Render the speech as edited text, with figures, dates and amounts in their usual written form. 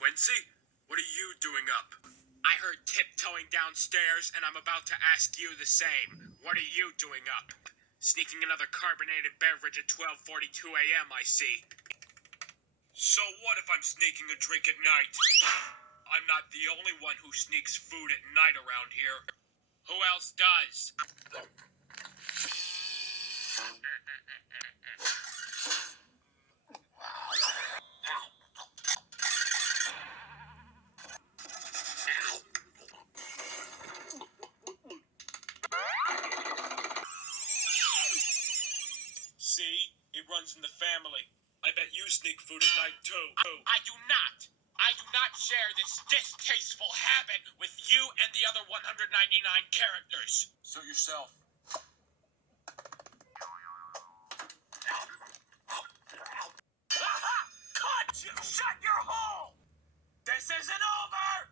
Quincy, what are you doing up? I heard tiptoeing downstairs, and I'm about to ask you the same. What are you doing up? Sneaking another carbonated beverage at 12:42 a.m., I see. So what if I'm sneaking a drink at night? I'm not the only one who sneaks food at night around here. Who else does? See? It runs in the family. I bet you sneak food at night too. I do not. I do not share this distasteful habit with you and the other 199 characters. Suit yourself. Aha! Cut! Shut your hole! This isn't over!